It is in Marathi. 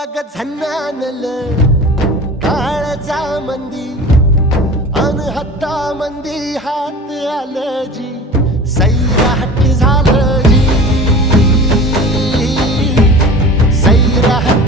अग झन्नानल काळजा मंदी अन हत्ता मंदी हात आलं जी सैराट झालं जी सैराट